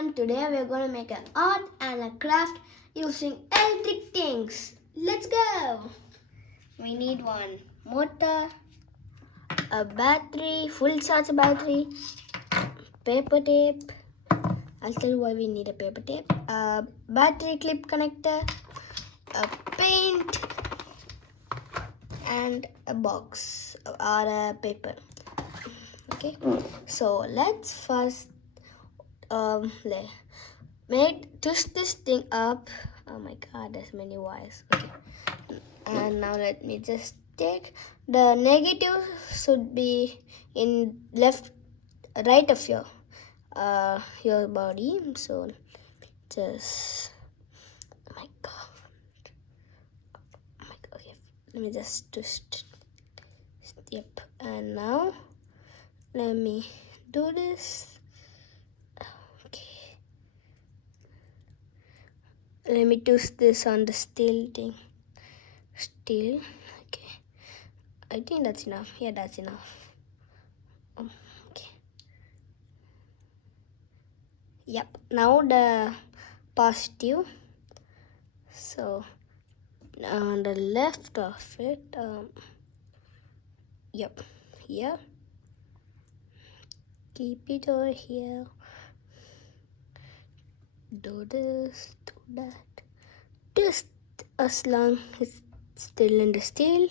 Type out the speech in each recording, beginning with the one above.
everyone, today we are going to make an art and a craft using electric things. Let's go! We need one motor, a battery, full charge battery, paper tape. I'll tell you why we need a paper tape, a battery clip connector, a paint, and a box or a paper. Okay, so let's first twist this thing up. Oh my god, there's many wires. Okay, and now let me just take the negative should be in right of your body. So just oh my god, okay, let me just twist. Yep, and now let me do this. Okay, let me twist this on the steel thing. Okay, I think that's enough. Yeah, that's enough. Okay, yep, now the positive. So on the left of it, yep, here, keep it over here, do this, do that, just as long as it's still in the steel.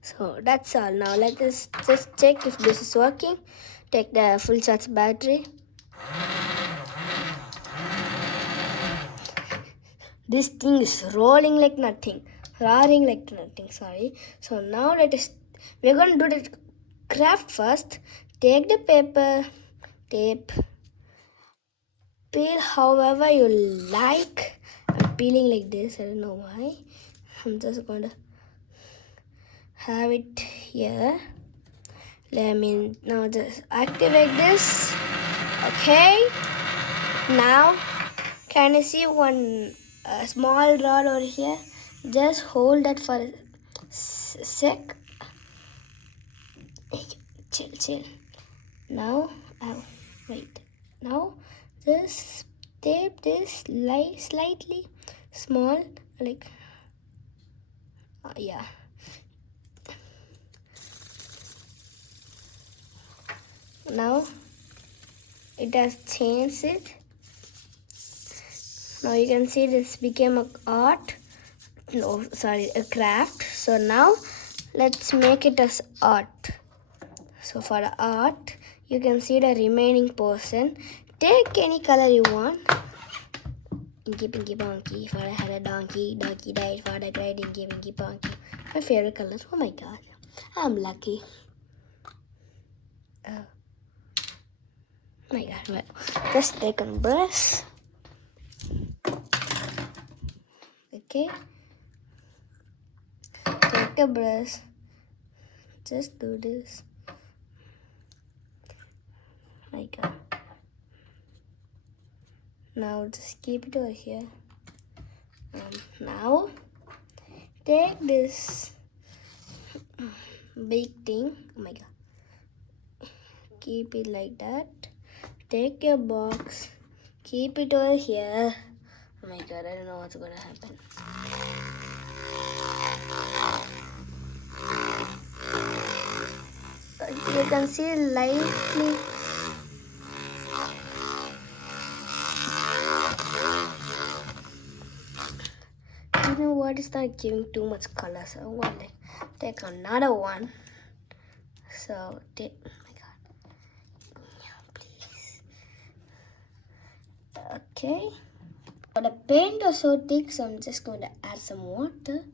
So that's all. Now let us just check if this is working. Take the full charge battery. This thing is roaring like nothing, sorry. So now we're going to do the craft first. Take the paper tape, peel however you like. I'm peeling like this, I don't know why. I'm just going to have it here. Let me now just activate this. Okay, now can you see one small rod over here? Just hold that for a sec. Chill. Now, wait. Now, just tape this slightly small, like, yeah. Now, it has changed it. Now you can see this became a craft. So now let's make it as art. So for the art, you can see the remaining portion. Take any color you want. Inky Pinky Ponky. Father had a donkey. Donkey died. Father cried. Inky Pinky Ponky. My favorite color. Oh my god, I'm lucky. Oh my god. Well, just take a brush. Okay, take the brush, just do this. My god. Now just keep it over here. Now take this big thing. Oh my god. Keep it like that. Take your box, keep it over here. Oh my god, I don't know what's gonna happen. You can see lightly. You know what? It's not giving too much color, so I'm gonna take another one. So take. Oh my god. Yeah, please. Okay. The paint was so thick, so I'm just going to add some water.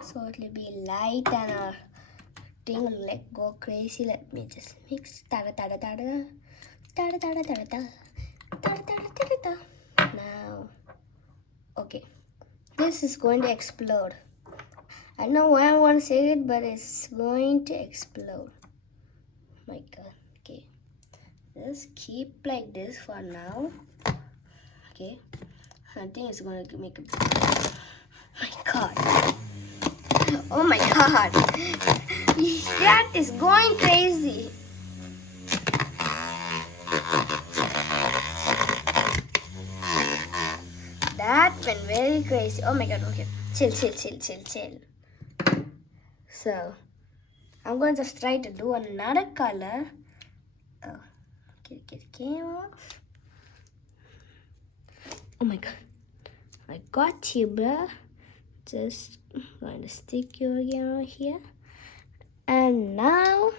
So it will be light and our thing will like go crazy. Let me just mix. Now, okay, this is going to explode. I don't know why I want to say it, but it's going to explode. My god. Okay, just keep like this for now. Okay, I think it's gonna make a. My god! Oh my god! That is going crazy. and very crazy. Oh my god, okay. Chill. So, I'm going to try to do another color. Oh, get the camera off. Oh my god. I got you, bruh. Just going to stick you again right here. And now,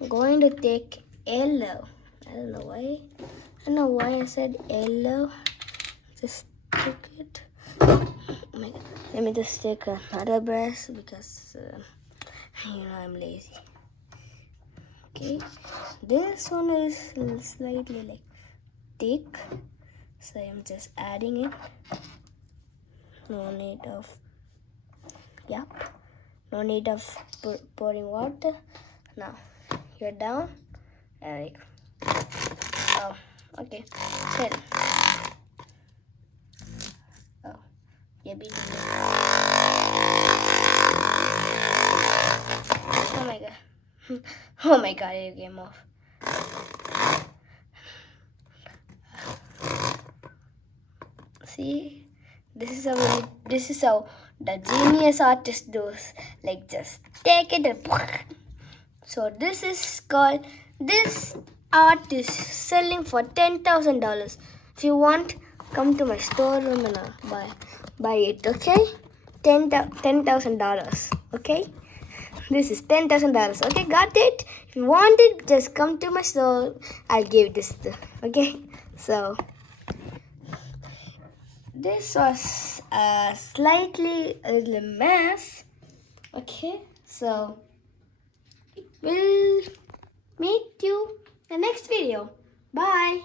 I'm going to take yellow. I don't know why I said yellow. Just stick it. Oh my god. Let me just take another brush because I'm lazy. Okay, this one is slightly like thick, so I'm just adding it. No need of pouring water. Now you're down. There you go. Oh, okay. Chill. Oh, you're beating me. Oh my god. Oh my god, it came off. See, this is how the genius artist does. Like, just take it and so this art is selling for $10,000. If you want, come to my storeroom and buy it. Okay, $10,000. Okay, this is $10,000. Okay, got it. If you want it, just come to my store. I'll give this. Okay, so. This was a little mess. Okay, so we'll meet you in the next video. Bye.